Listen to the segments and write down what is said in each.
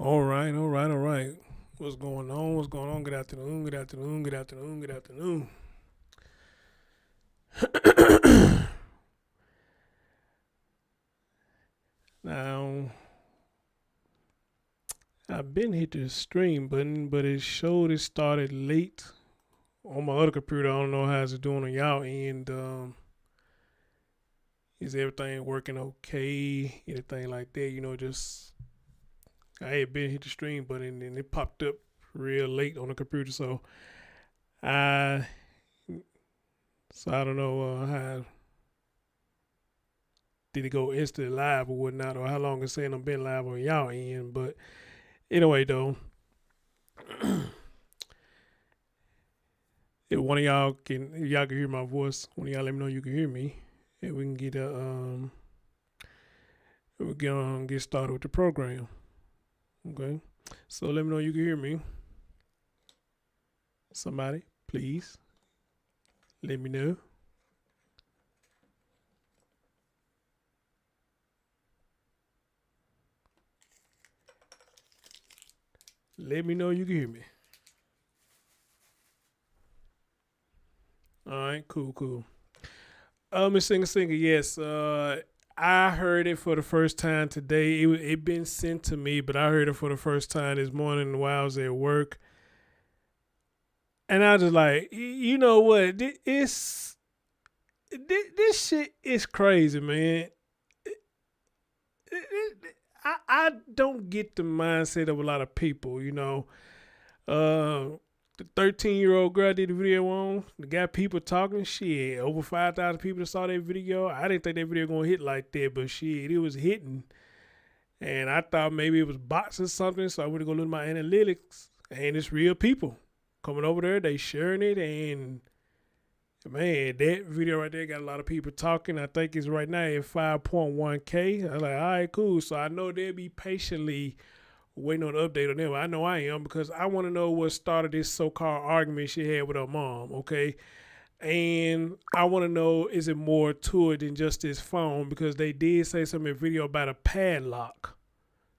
All right, all right, all right. What's going on? What's going on? Good afternoon, good afternoon, good afternoon, good afternoon. Now, I've been hit the stream button, but it showed it started late on my other computer. I don't know how it's doing on y'all end. Is everything working okay? Anything like that? Just I had been hit the stream button and it popped up real late on the computer, I so I don't know how did it go instantly live or whatnot, or how long it's saying I'm been live on y'all end. But anyway, though, if y'all can hear my voice, one of y'all let me know you can hear me, and we can get started with the program. Okay, so let me know you can hear me. Somebody, please let me know. Let me know you can hear me. All right, cool, cool. Miss Singer, yes. I heard it for the first time today. It been sent to me, but I heard it for the first time this morning while I was at work, and I was just like, you know what? This shit is crazy, man. I don't get the mindset of a lot of people, the 13-year-old girl I did the video on, the got people talking shit. Over 5,000 people that saw that video. I didn't think that video gonna hit like that, but shit, it was hitting. And I thought maybe it was bots or something, so I went to go look at my analytics, and it's real people coming over there. They sharing it, and man, that video right there got a lot of people talking. I think it's right now at 5.1K. I'm like, all right, cool. So I know they'll be patiently waiting on the update on them. I know I am because I want to know what started this so-called argument she had with her mom, okay? And I want to know, is it more to it than just this phone? Because they did say something in the video about a padlock.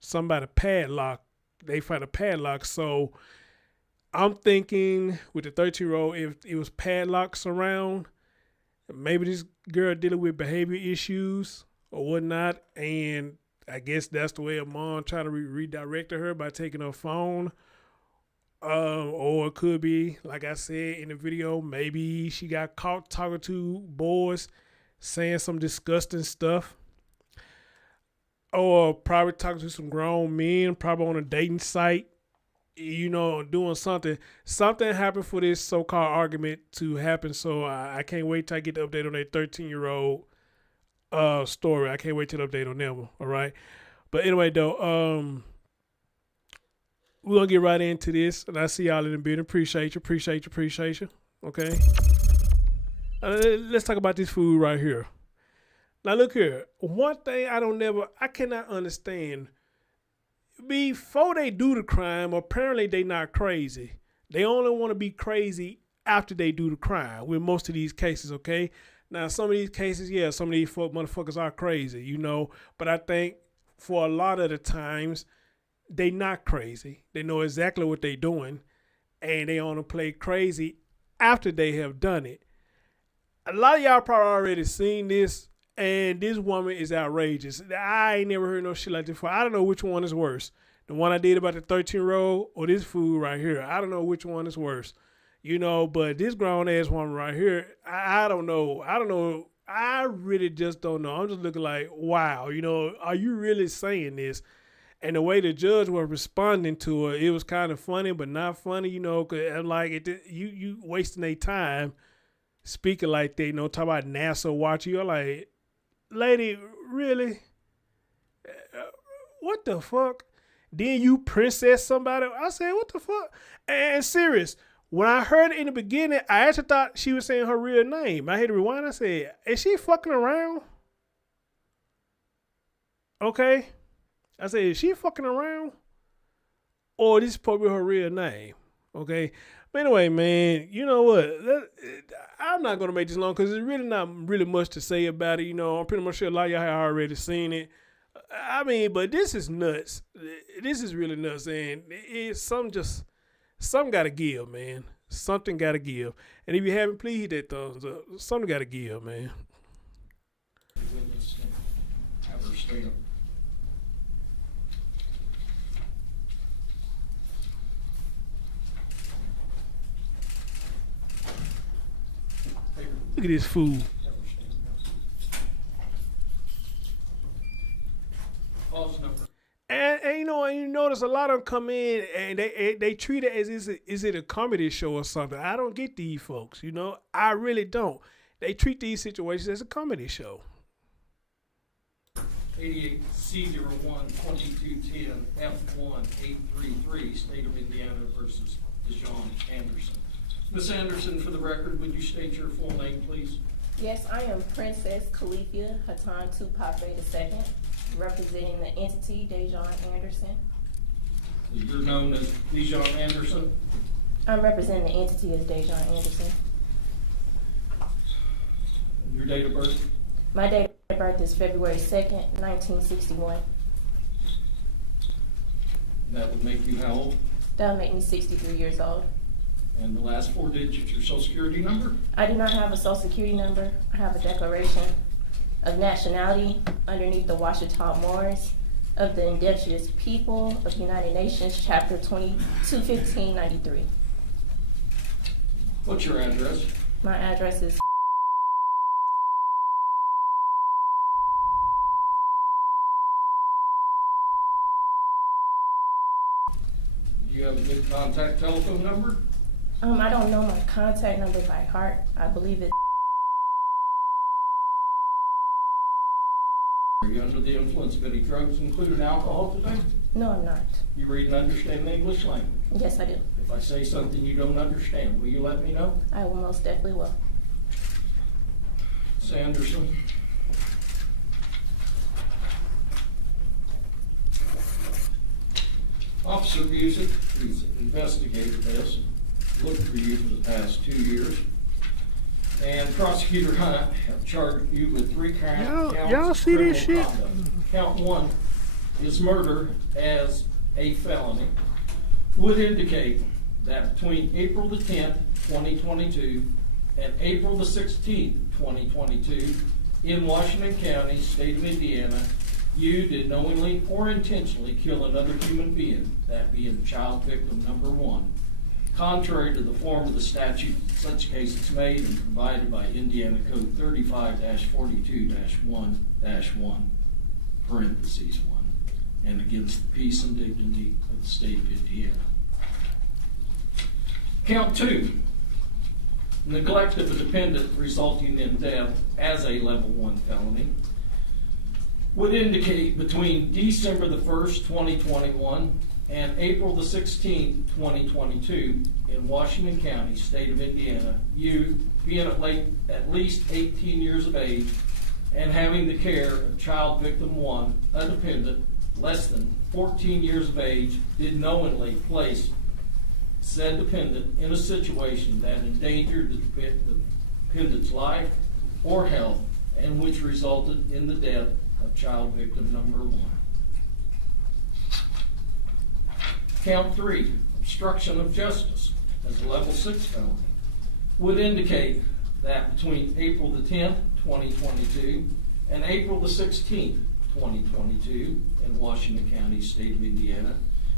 Somebody padlock. They found a padlock. So I'm thinking with the 13-year-old, if it was padlocks around, maybe this girl dealing with behavior issues or whatnot, and I guess that's the way a mom trying to redirect her by taking her phone. Or it could be, like I said in the video, maybe she got caught talking to boys, saying some disgusting stuff. Or probably talking to some grown men, probably on a dating site, doing something. Something happened for this so-called argument to happen. So I can't wait till I get the update on that 13-year-old story. I can't wait till the update on them. All right. But anyway, though, we're gonna get right into this, and I see y'all in the building. Appreciate you. Okay. Let's talk about this food right here. Now look here. One thing I cannot understand. Before they do the crime, apparently they not crazy. They only want to be crazy after they do the crime. With most of these cases, okay. Now some of these cases, yeah, some of these motherfuckers are crazy, But I think for a lot of the times, they not crazy. They know exactly what they doing, and they only play crazy after they have done it. A lot of y'all probably already seen this, and this woman is outrageous. I ain't never heard no shit like this before. I don't know which one is worse. The one I did about the 13-year-old or this fool right here. I don't know which one is worse. But this grown ass woman right here, I don't know. I really just don't know. I'm just looking like, wow, are you really saying this? And the way the judge was responding to her, it was kind of funny, but not funny, because I'm like, you wasting their time speaking like that, talk about NASA watching. You're like, lady, really? What the fuck? Then you princess somebody? I said, what the fuck? And serious, when I heard it in the beginning, I actually thought she was saying her real name. I had to rewind. I said, is she fucking around? Okay. I said, is she fucking around? Or this is probably her real name. Okay. But anyway, man, you know what? I'm not going to make this long because there's really not really much to say about it. I'm pretty much sure a lot of y'all have already seen it. I mean, but this is nuts. This is really nuts, and something got to give, man. Something got to give. And if you haven't, please hit that thumbs up. Something got to give, man. Witness and have her stay up. Look at this fool. Pause number. And you notice a lot of them come in and they treat it as is it a comedy show or something. I don't get these folks, I really don't. They treat these situations as a comedy show. 88 C01 2210 F1 833 State of Indiana versus Dejaune Anderson. Ms. Anderson, for the record, would you state your full name, please? Yes, I am Princess Khalifa Hatan Tupac II, representing the entity Dejaune Anderson. You're known as Dejaune Anderson? I'm representing the entity as Dejaune Anderson. Your date of birth? My date of birth is February 2nd, 1961. That would make you how old? That would make me 63 years old. And the last 4 digits, your social security number? I do not have a social security number. I have a declaration of nationality underneath the Washita Moors of the Indigenous People of the United Nations, Chapter 21593. What's your address? My address is Do you have a good contact telephone number? I don't know my contact number by heart. I believe it. Are you under the influence of any drugs, including alcohol, today? No, I'm not. You read and understand the English language? Yes, I do. If I say something you don't understand, will you let me know? I will most definitely will. Ms. Anderson. Officer Busick, who's investigated this, looked for you for the past 2 years. And Prosecutor Hunt have charged you with 3 counts. Y'all see this shit? Count 1 is murder as a felony. Would indicate that between April the 10th, 2022 and April the 16th, 2022 in Washington County, state of Indiana, you did knowingly or intentionally kill another human being, that being child victim number 1. Contrary to the form of the statute, such case is made and provided by Indiana Code 35-42-1-1, parentheses 1, and against the peace and dignity of the state of Indiana. Count 2, neglect of a dependent resulting in death as a level 1 felony, would indicate between December the 1st, 2021 and April the 16th, 2022 in Washington County, state of Indiana, you being at least 18 years of age and having the care of child victim 1, a dependent, less than 14 years of age, did knowingly place said dependent in a situation that endangered the dependent's life or health and which resulted in the death of child victim number 1. Count 3, obstruction of justice as a level 6 felony, would indicate that between April the 10th, 2022 and April the 16th, 2022 in Washington County, state of Indiana,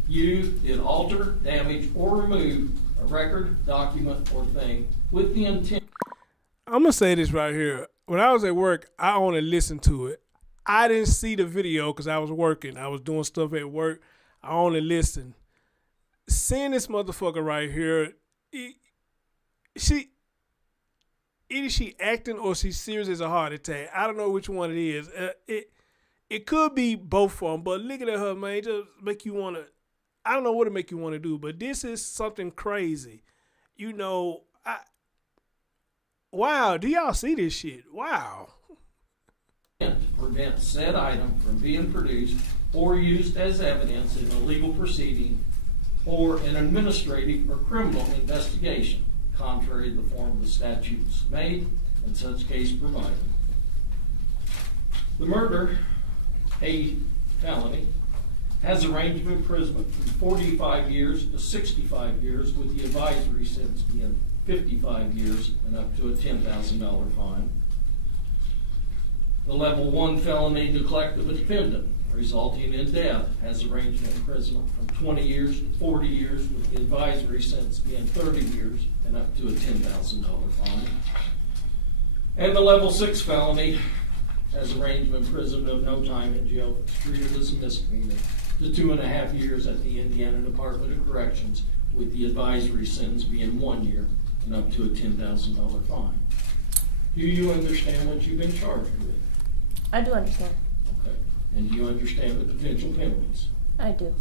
you did alter, damage, or remove a record, document, or thing with the intent. I'm going to say this right here. When I was at work, I only listened to it. I didn't see the video because I was working. I was doing stuff at work. I only listened. Seeing this motherfucker right here, either she acting or she's serious as a heart attack. I don't know which one it is. It could be both of them, but looking at her, man, it just make you want to, I don't know what to make you want to do, but this is something crazy. Wow, do y'all see this shit? Wow. To prevent said item from being produced or used as evidence in a legal proceeding or an administrative or criminal investigation, contrary to the form of the statutes made and such case provided. The murder, a felony, has a range of imprisonment from 45 years to 65 years, with the advisory sentence being 55 years and up to a $10,000 fine. The level 1 felony neglect of a dependent resulting in death has a range of imprisonment from 20 years to 40 years, with the advisory sentence being 30 years and up to a $10,000 fine. And the level 6 felony has a range of imprisonment of no time in jail if it's treated as a misdemeanor to 2.5 years at the Indiana Department of Corrections, with the advisory sentence being 1 year and up to a $10,000 fine. Do you understand what you've been charged with? I do understand. Okay. And do you understand the potential penalties? I do.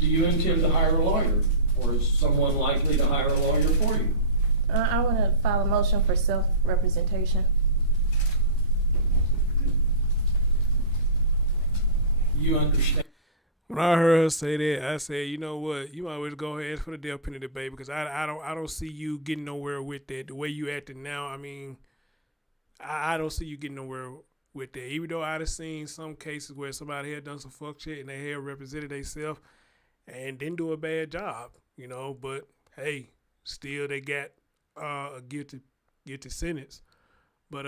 Do you intend to hire a lawyer, or is someone likely to hire a lawyer for you? I want to file a motion for self-representation. You understand? When I heard her say that, I said, you know what, you might as well go ahead for the death penalty, baby, because I don't see you getting nowhere with that. The way you acting now, I mean, I don't see you getting nowhere with that. Even though I've seen some cases where somebody had done some fuck shit and they had represented themselves and didn't do a bad job, you know, but hey, still they got a guilty sentence. But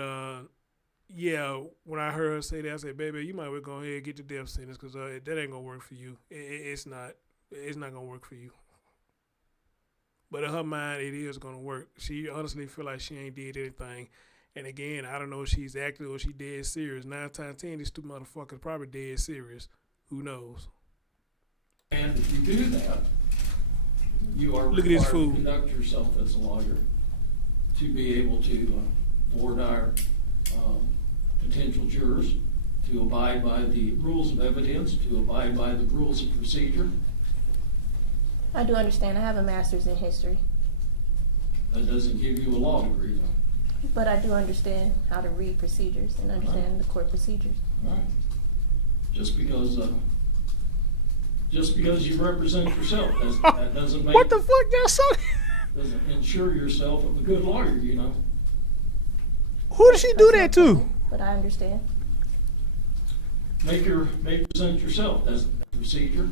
yeah, when I heard her say that, I said, baby, you might as well go ahead and get the death sentence, because that ain't gonna work for you. It's not gonna work for you. But in her mind, it is gonna work. She honestly feel like she ain't did anything. And again, I don't know if she's acting or she dead serious. 9 times out of 10, these two motherfuckers probably dead serious. Who knows? And if you do that, you are Look at this required fool. to conduct yourself as a lawyer to be able to board our potential jurors, to abide by the rules of evidence, to abide by the rules of procedure. I do understand. I have a master's in history. That doesn't give you a law degree, though. But I do understand how to read procedures and understand the court procedures. All right. Just because you represent yourself, that doesn't make What the fuck y'all saw? doesn't ensure yourself of a good lawyer, you know. Who did she do that to? But I understand. Present yourself. That's the procedure.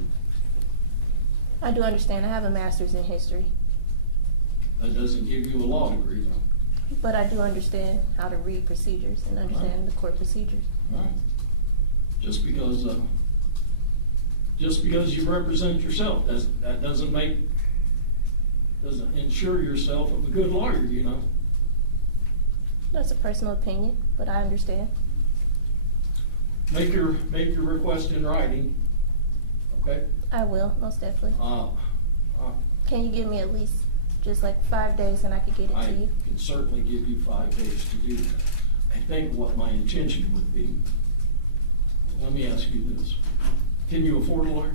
I do understand. I have a master's in history. That doesn't give you a law degree, though. But I do understand how to read procedures and understand the court procedures. All right. Just because you represent yourself, that doesn't ensure yourself of a good lawyer, you know. That's a personal opinion, but I understand. Make your request in writing. Okay. I will, most definitely. Uh, Can you give me at least just like 5 days and I could get it I to you? can certainly give you 5 days to do that. I think what my intention would be. Let me ask you this: can you afford a lawyer?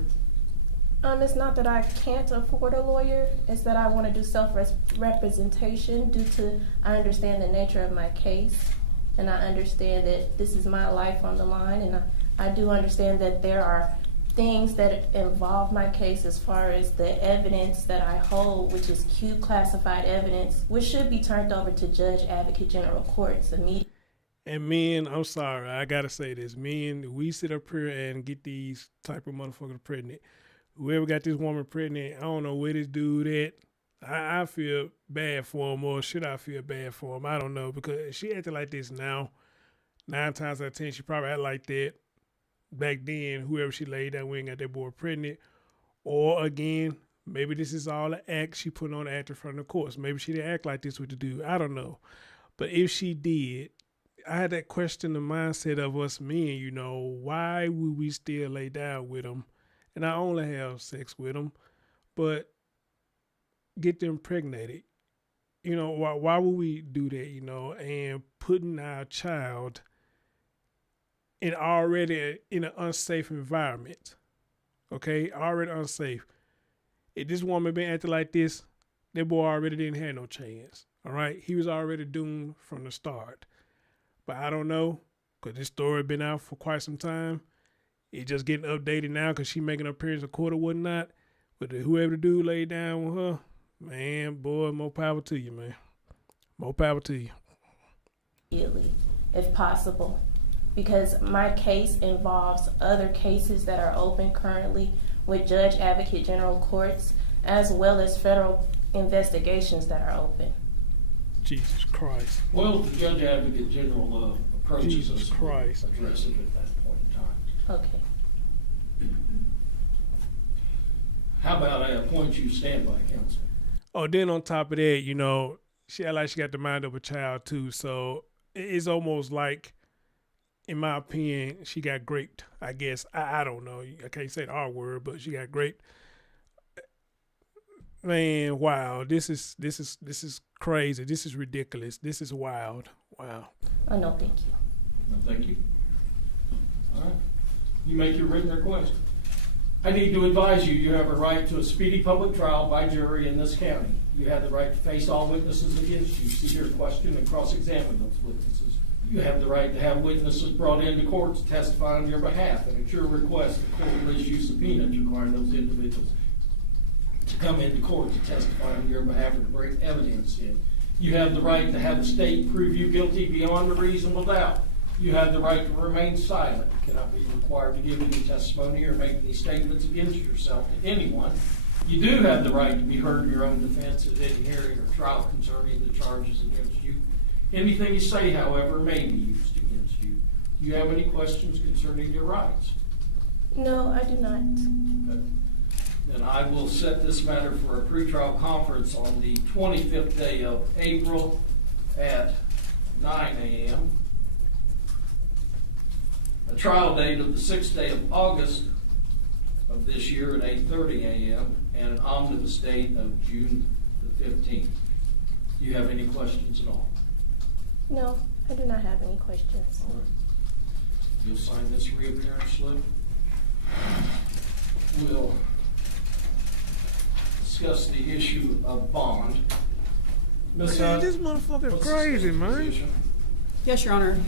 It's not that I can't afford a lawyer. It's that I want to do self-representation due to I understand the nature of my case, and I understand that this is my life on the line, and I do understand that there are things that involve my case as far as the evidence that I hold, which is Q classified evidence, which should be turned over to Judge Advocate General Courts immediately. And men, I'm sorry, I gotta say this. Men, we sit up here and get these type of motherfuckers pregnant. Whoever got this woman pregnant, I don't know where this dude at. I feel bad for him, or should I feel bad for him? I don't know, because she acting like this now. 9 times out of 10, she probably act like that. Back then, whoever she laid down with and got that boy pregnant. Or again, maybe this is all an act she put on the act in front of the courts. Maybe she didn't act like this with the dude. I don't know. But if she did, I had that question, the mindset of us men, you know, why would we still lay down with them and not only have sex with them, but get them impregnated? You know, why would we do that, you know, and putting our child already in an unsafe environment, okay, already unsafe. If this woman been acting like this, that boy already didn't have no chance, all right? He was already doomed from the start. But I don't know, because this story been out for quite some time. It's just getting updated now because she making an appearance in court or whatnot. But whoever the dude laid down with her, man, boy, more power to you, man. More power to you. Immediately, if possible. because my case involves other cases that are open currently with Judge Advocate General courts, as well as federal investigations that are open. Jesus Christ. Well, the Judge Advocate General approaches Jesus us, Christ. we'll address it at that point in time. Okay. How about I appoint you standby counsel? Oh, then on top of that, you know, she act like she got the mind of a child too. So it's almost like, in my opinion, she got raped. I guess I don't know. I can't say the R word, but she got raped. Man, wow, this is crazy. This is ridiculous. This is wild. Wow. Oh, no, thank you. No, thank you. All right. You make your written request. I need to advise you, you have a right to a speedy public trial by jury in this county. You have the right to face all witnesses against you, see your question and cross-examine those witnesses. You have the right to have witnesses brought into court to testify on your behalf, and at your request, the court will issue subpoenas requiring those individuals to come into court to testify on your behalf and bring evidence in. You have the right to have the state prove you guilty beyond a reasonable doubt. You have the right to remain silent. You cannot be required to give any testimony or make any statements against yourself to anyone. You do have the right to be heard in your own defense at any hearing or trial concerning the charges against you. Anything you say, however, may be used against you. Do you have any questions concerning your rights? No, I do not. Okay. Then I will set this matter for a pretrial conference on the 25th day of April at 9 a.m. A trial date of the 6th day of August of this year at 8:30 a.m. and an omnibus date of June the 15th. Do you have any questions at all? No, I do not have any questions. All right. You'll sign this reappearance slip. We'll discuss the issue of bond. Ms. Man, Hunt, this motherfucker what's the crazy, state's man. position? Yes, Your Honor.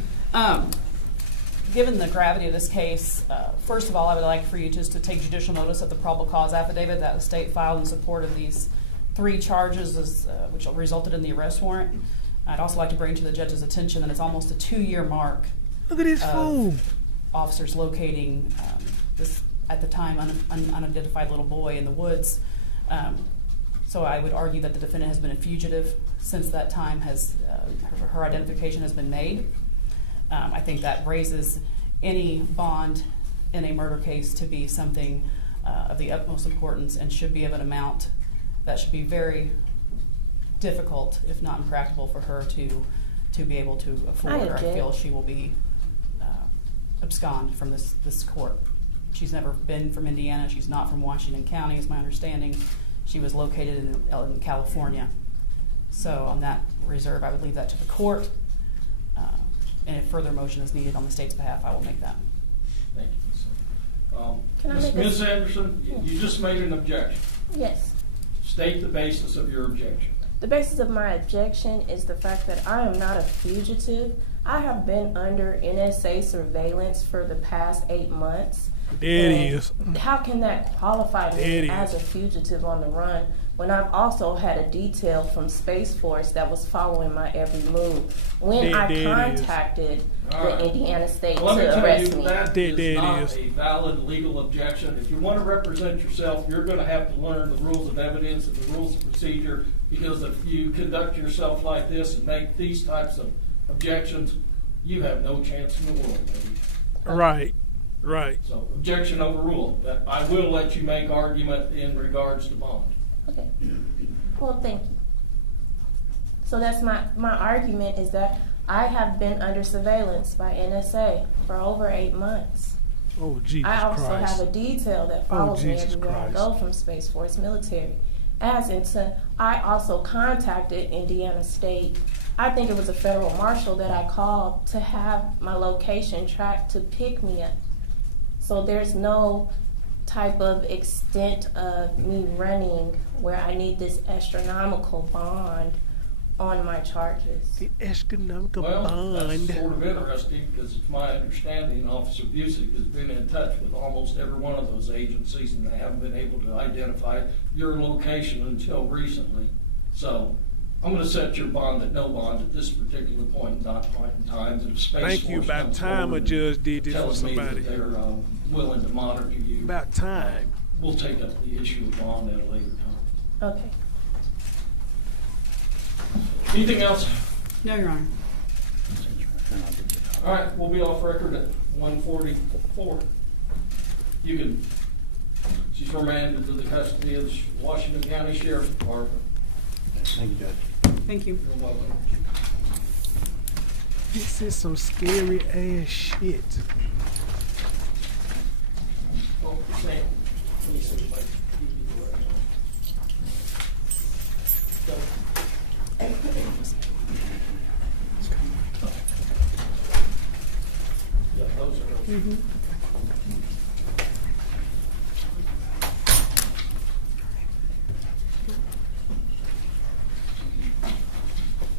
Given the gravity of this case, first of all, I would like for you just to take judicial notice of the probable cause affidavit that the state filed in support of these 3 charges, which resulted in the arrest warrant. I'd also like to bring to the judge's attention that it's almost a 2-year mark Look at this of fool. officers locating this, at the time, unidentified little boy in the woods. So I would argue that the defendant has been a fugitive since that time her identification has been made. I think that raises any bond in a murder case to be something of the utmost importance and should be of an amount that should be very difficult, if not impractical, for her to be able to afford. I feel she will be abscond from this court. She's never been from Indiana. She's not from Washington County, is my understanding. She was located in California. So on that reserve, I would leave that to the court. And if further motion is needed on the state's behalf, I will make that. Thank you, Can I make Ms. Anderson, you just made an objection. Yes. State the basis of your objection. The basis of my objection is the fact that I am not a fugitive. I have been under NSA surveillance for the past 8 months. There it is. How can that qualify me as a fugitive on the run when I've also had a detail from Space Force that was following my every move when I contacted the Indiana State to arrest me? That is not a valid legal objection. If you want to represent yourself, you're going to have to learn the rules of evidence and the rules of procedure, because if you conduct yourself like this and make these types of objections, you have no chance in the world, baby. Right. Right. So, objection overruled. I will let you make argument in regards to bond. Okay. Well, thank you. So that's my argument is that I have been under surveillance by NSA for over 8 months. Oh, Jesus I also Christ. have a detail that follows me Jesus everywhere Christ. I go from Space Force military. I also contacted Indiana State. I think it was a federal marshal that I called to have my location tracked to pick me up. So there's no type of extent of me running where I need this astronomical bond on my charges. The astronomical Well, bond. that's sort of interesting, because it's my understanding Officer Busick has been in touch with almost every one of those agencies, and they haven't been able to identify your location until recently. So I'm going to set your bond at no bond at this particular point in time. That if Space Thank you. Force About comes time a forward judge did this for tells me somebody. that they're willing to monitor you. About time. We'll take up the issue of bond at a later time. Okay. Anything else? No, Your Honor. All right, we'll be off record at 1:44. You can, she's remanded to the custody of the Washington County Sheriff's Department. Thank you, Judge. Thank you. You're welcome. This is some scary ass shit. Oh, Sam, let me see if I can give you the right one. Yeah, those are those.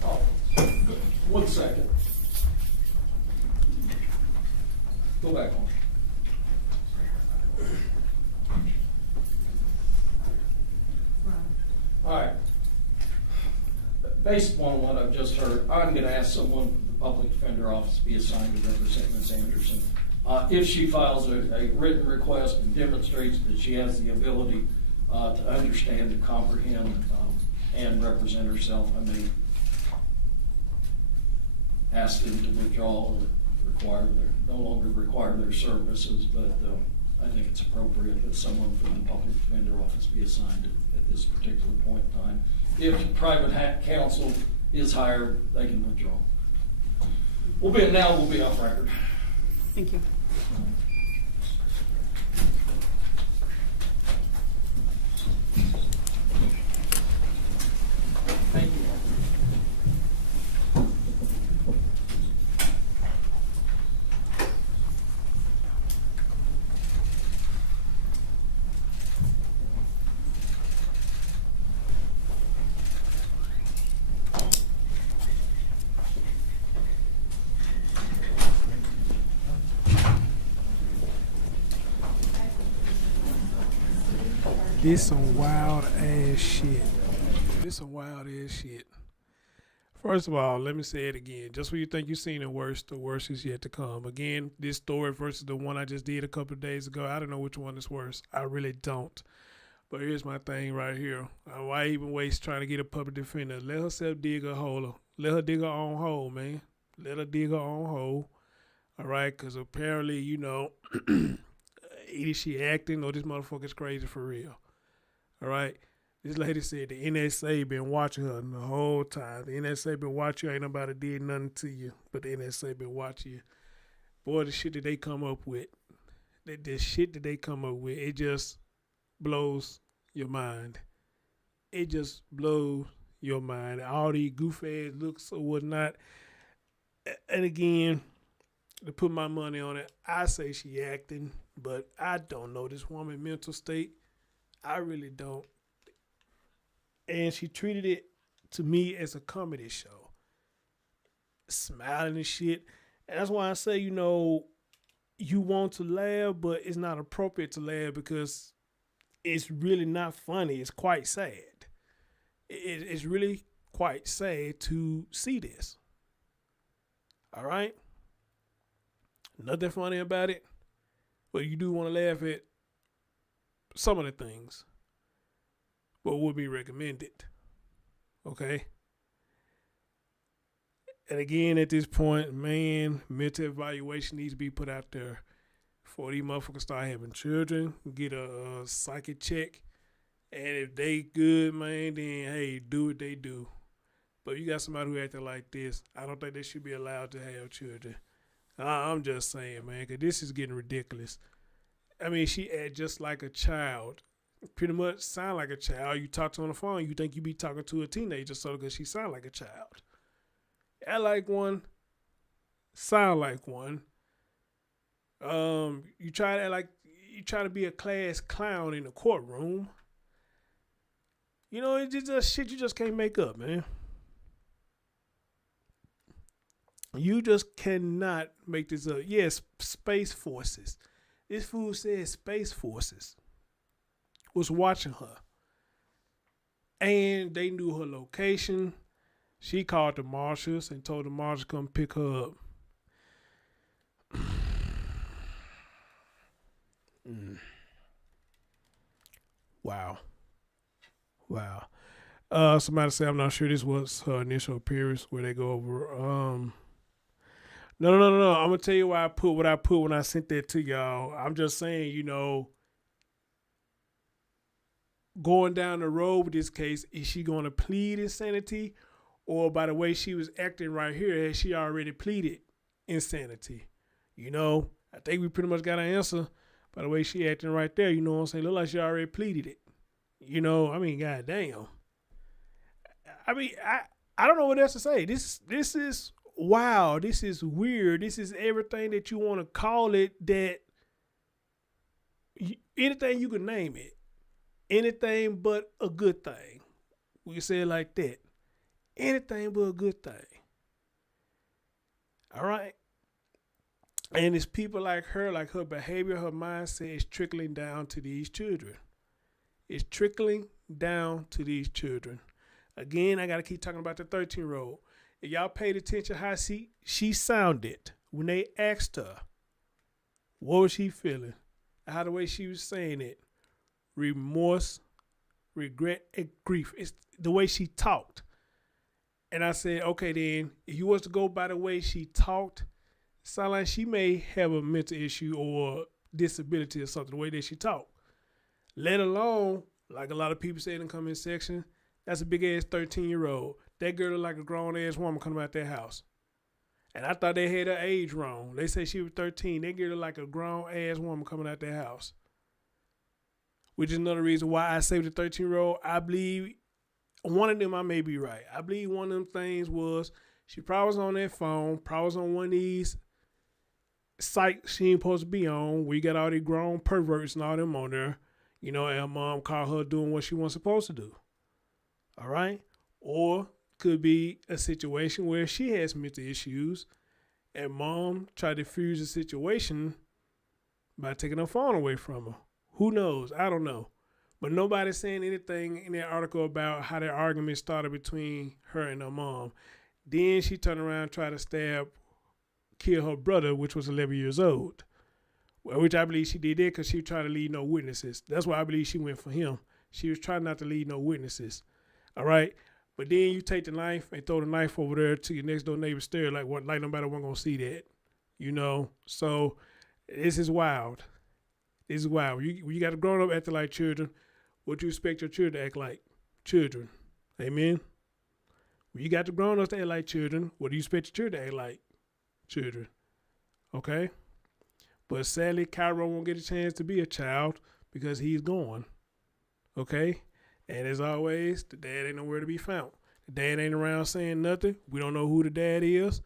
Oh, 1 second. Go back on. All right. Based upon what I've just heard, I'm going to ask someone from the Public Defender Office to be assigned to represent Ms. Anderson. If she files a written request and demonstrates that she has the ability to understand and comprehend and represent herself, I may ask them to withdraw or no longer require their services, but I think it's appropriate that someone from the Public Defender Office be assigned at this particular point in time. If private counsel is hired, they can withdraw. We'll be off record. Thank you. Thank you. This some wild ass shit. This some wild ass shit. First of all, let me say it again. Just when you think you've seen the worst is yet to come. Again, this story versus the one I just did a couple of days ago, I don't know which one is worse. I really don't. But here's my thing right here. Why even waste trying to get a public defender? Let herself dig her hole. Let her dig her own hole, man. Let her dig her own hole. All right? Because apparently, you know, either she acting or this motherfucker's crazy for real. All right? This lady said the NSA been watching her the whole time. The NSA been watching you. Ain't nobody did nothing to you, but the NSA been watching you. Boy, the shit that they come up with, the shit that they come up with, it just blows your mind. It just blows your mind. All these goofy ass looks or whatnot. And again, to put my money on it, I say she acting, but I don't know this woman's mental state. I really don't. And she treated it to me as a comedy show. Smiling and shit. And that's why I say, you know, you want to laugh, but it's not appropriate to laugh because it's really not funny. It's quite sad. It's really quite sad to see this. All right? Nothing funny about it. But you do want to laugh at some of the things. But would be recommended. Okay? And again, at this point, man, mental evaluation needs to be put out there before these motherfuckers start having children, get a psychic check. And if they good, man, then, hey, do what they do. But you got somebody who acting like this, I don't think they should be allowed to have children. I'm just saying, man, because this is getting ridiculous. I mean, she act just like a child. Pretty much sound like a child. You talk to her on the phone, you think you be talking to a teenager so because she sound like a child. Act like one, sound like one. You try to act like you try to be a class clown in the courtroom. You know, it's just shit you just can't make up, man. You just cannot make this up. Yes, Space Forces. This fool said Space Forces was watching her. And they knew her location. She called the marshals and told the marshals to come pick her up. Wow. Somebody said, I'm not sure this was her initial appearance where they go over. No. I'm going to tell you why I put what I put when I sent that to y'all. I'm just saying, you know, going down the road with this case, is she going to plead insanity? Or by the way she was acting right here, has she already pleaded insanity? You know, I think we pretty much got an answer by the way she acting right there. You know what I'm saying? Look like she already pleaded it. You know, I mean, goddamn. I mean, I don't know what else to say. This is wow. This is weird. This is everything that you want to call it. That anything you can name it, anything but a good thing. We can say it like that. Anything but a good thing. All right. And it's people like her behavior, her mindset is trickling down to these children. It's trickling down to these children. Again, I got to keep talking about the 13-year-old. If y'all paid attention how she sounded when they asked her, what was she feeling? How the way she was saying it. Remorse, regret, and grief. It's the way she talked. And I said, okay, then, if you was to go by the way she talked, it sounds like she may have a mental issue or disability or something, the way that she talked. Let alone, like a lot of people say in the comment section, that's a big-ass 13-year-old. That girl look like a grown-ass woman coming out their house. And I thought they had her age wrong. They say she was 13. That girl look like a grown-ass woman coming out their house. Which is another reason why I say with the 13-year-old, I believe one of them I may be right. I believe one of them things was she probably was on that phone, probably was on one of these sites she ain't supposed to be on, where you got all these grown perverts and all them on there. You know, and mom caught her doing what she wasn't supposed to do. All right? Or could be a situation where she has mental issues and mom tried to fuse the situation by taking her phone away from her. Who knows? I don't know. But nobody's saying anything in that article about how that argument started between her and her mom. Then she turned around and tried to kill her brother, which was 11 years old. Which I believe she did that because she was trying to leave no witnesses. That's why I believe she went for him. She was trying not to leave no witnesses. All right? But then you take the knife and throw the knife over there to your next door neighbor's stair like nobody wasn't going to see that. You know? So this is wild. This is wild. You got a grown up acting like children. What you expect your children to act like? Children. Amen? When you got the grown ups to act like children, what do you expect your children to act like? Children. Okay? But sadly, Cairo won't get a chance to be a child because he's gone. Okay? And as always, the dad ain't nowhere to be found. The dad ain't around saying nothing. We don't know who the dad is.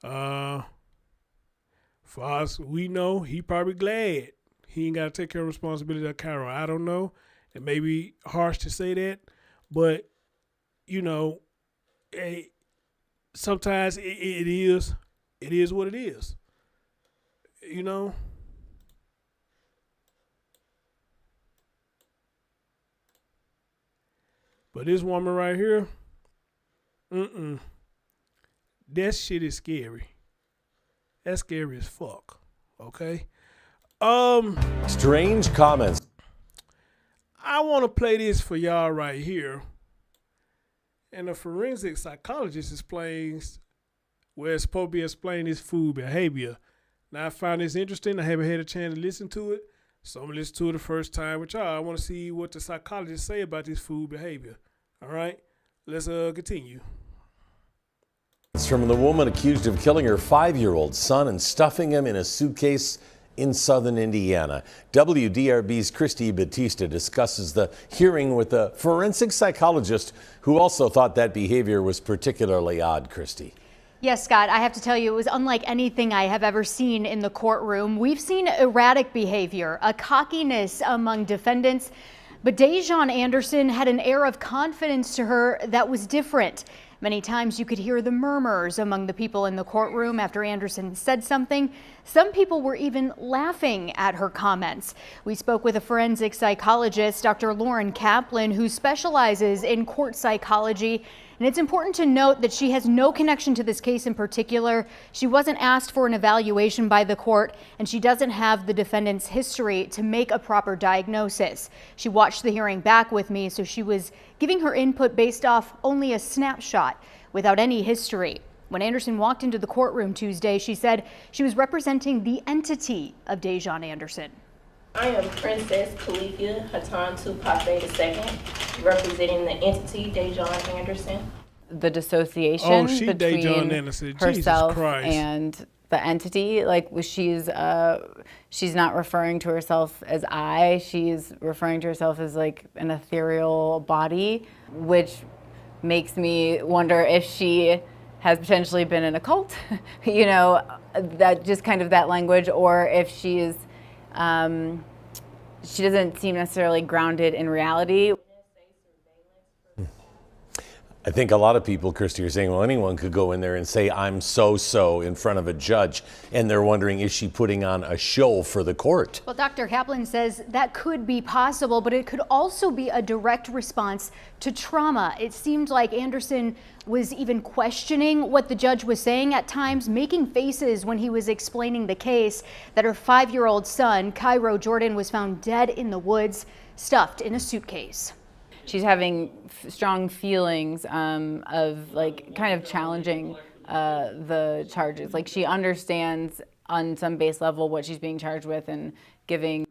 For us, we know he probably glad he ain't got to take care of responsibility of Cairo. I don't know. It may be harsh to say that, but, you know, sometimes it is what it is. You know? But this woman right here, that shit is scary. That's scary as fuck. Okay? Strange comments. I want to play this for y'all right here. And the forensic psychologist explains, it's supposed to be explaining this food behavior. Now, I found this interesting. I haven't had a chance to listen to it, so I'm going to listen to it the first time with y'all. I want to see what the psychologists say about this food behavior. All right? Let's continue. It's from the woman accused of killing her 5-year-old son and stuffing him in a suitcase in southern Indiana. WDRB's Christy Batista discusses the hearing with a forensic psychologist who also thought that behavior was particularly odd. Christy. Yes, Scott, I have to tell you, it was unlike anything I have ever seen in the courtroom. We've seen erratic behavior, a cockiness among defendants, but Dejaune Anderson had an air of confidence to her that was different. Many times you could hear the murmurs among the people in the courtroom after Anderson said something. Some people were even laughing at her comments. We spoke with a forensic psychologist, Dr. Lauren Kaplan, who specializes in court psychology, And it's important to note that she has no connection to this case in particular. She wasn't asked for an evaluation by the court, and she doesn't have the defendant's history to make a proper diagnosis. She watched the hearing back with me, so she was giving her input based off only a snapshot without any history. When Anderson walked into the courtroom Tuesday, she said she was representing the entity of Dejaune Anderson. I am Princess Khalifa Hatan Tupac II, representing the entity Dejaune Anderson. The dissociation between Dejaune Anderson. herself and the entity, like she's not referring to herself as I, she's referring to herself as like an ethereal body, which makes me wonder if she has potentially been in a cult, you know, that just kind of that language, or if she's, she doesn't seem necessarily grounded in reality. I think a lot of people, Christy, are saying, well, anyone could go in there and say, I'm so in front of a judge. And they're wondering, is she putting on a show for the court? Well, Dr. Kaplan says that could be possible, but it could also be a direct response to trauma. It seemed like Anderson was even questioning what the judge was saying at times, making faces when he was explaining the case that her 5-year-old son, Cairo Jordan, was found dead in the woods, stuffed in a suitcase. She's having strong feelings of like kind of challenging the charges. Like she understands on some base level what she's being charged with and giving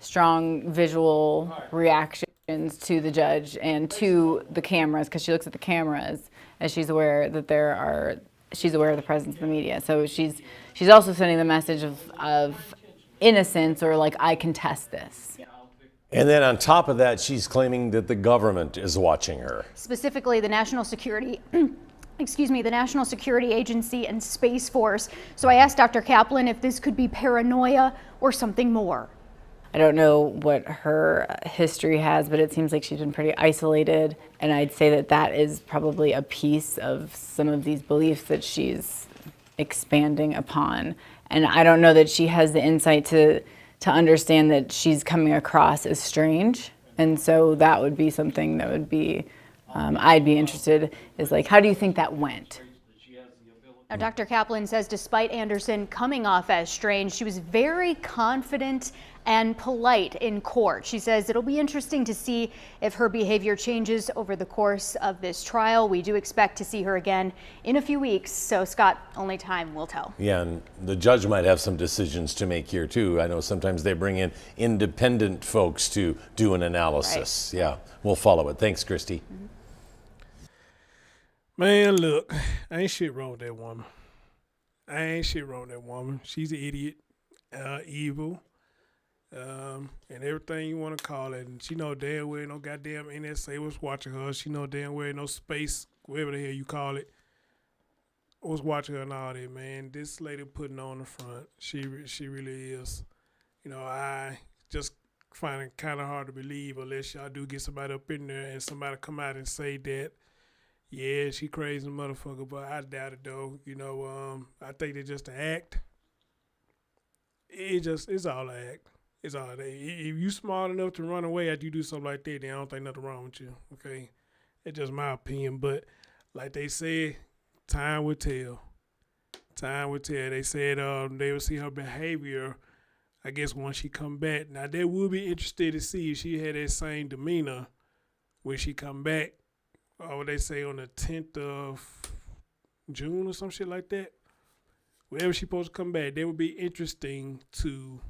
strong visual reactions to the judge and to the cameras, because she looks at the cameras as she's aware that she's aware of the presence of the media. So she's also sending the message of innocence, or like, I contest this. And then on top of that, she's claiming that the government is watching her. Specifically, the National Security, the National Security Agency and Space Force. So I asked Dr. Kaplan if this could be paranoia or something more. I don't know what her history has, but it seems like she's been pretty isolated. And I'd say that that is probably a piece of some of these beliefs that she's expanding upon. And I don't know that she has the insight to understand that she's coming across as strange. And so that would be something that would be, I'd be interested, is like, how do you think that went? Now, Dr. Kaplan says despite Anderson coming off as strange, she was very confident and polite in court. She says it'll be interesting to see if her behavior changes over the course of this trial. We do expect to see her again in a few weeks. So, Scott, only time will tell. Yeah, and the judge might have some decisions to make here, too. I know sometimes they bring in independent folks to do an analysis. Right. Yeah, we'll follow it. Thanks, Christy. Mm-hmm. Man, look, ain't shit wrong with that woman. Ain't shit wrong with that woman. She's an idiot, evil, and everything you want to call it. And she know damn well no goddamn NSA was watching her. She know damn well no space, whatever the hell you call it, was watching her and all that, man. This lady putting on the front. She really is. You know, I just find it kind of hard to believe unless y'all do get somebody up in there and somebody come out and say that, yeah, she crazy motherfucker, but I doubt it though. You know, I think it's just an act. It's all an act. It's all that. If you smart enough to run away after you do something like that, then I don't think nothing wrong with you. Okay, it's just my opinion. But like they said, time will tell. Time will tell. They said they will see her behavior, I guess, once she come back. Now they will be interested to see if she had that same demeanor when she come back. What they say on the 10th of June or some shit like that. Whenever she's supposed to come back, that would be interesting to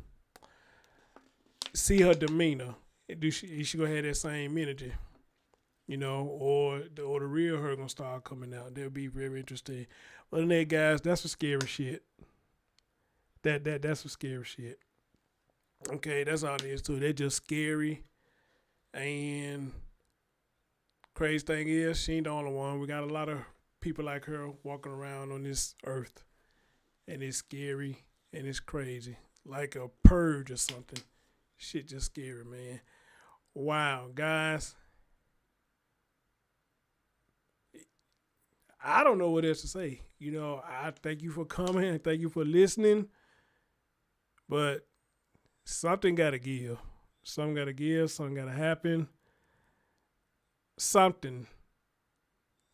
see her demeanor. Is she gonna have that same energy? You know, or the real her gonna start coming out. That would be very interesting. Other than that, guys, that's some scary shit. That's some scary shit. Okay, that's all it is too. They're just scary. And crazy thing is, she ain't the only one. We got a lot of people like her walking around on this earth. And it's scary and it's crazy. Like a purge or something. Shit just scary, man. Wow, guys. I don't know what else to say. You know, I thank you for coming and thank you for listening. But something got to give. Something got to give. Something got to happen. Something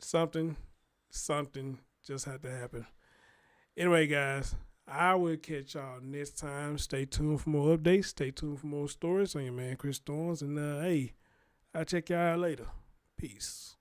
something just had to happen. Anyway, guys, I will catch y'all next time. Stay tuned for more updates. Stay tuned for more stories on your man Chris Storms. And hey, I'll check y'all out later. Peace.